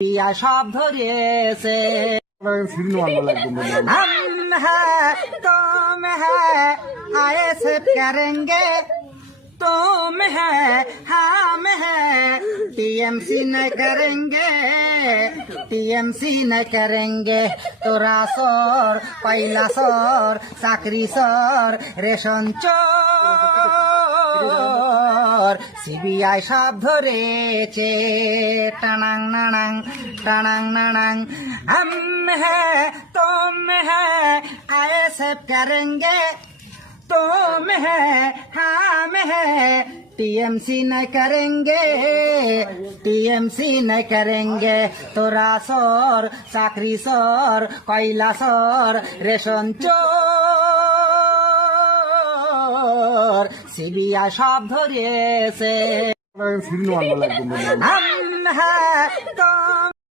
पिया সব ধরেছে हम है तुम है आए से करेंगे तुम है हम है टीएमसी न करेंगे टीएमसी न करेंगे तोरा सर पहला सर चाकरी सर रेशन चोर सीबीआई সব ধরেছে টানাং নানাং টানাং নানাং हम है तुम है आए सब करेंगे तुम है हम है टीएमसी न करेंगे टीएमसी न करेंगे तोरा सर चाकरी सर कोयला सर रेशन चोर सीबीआई সব ধরেছে हम है तुम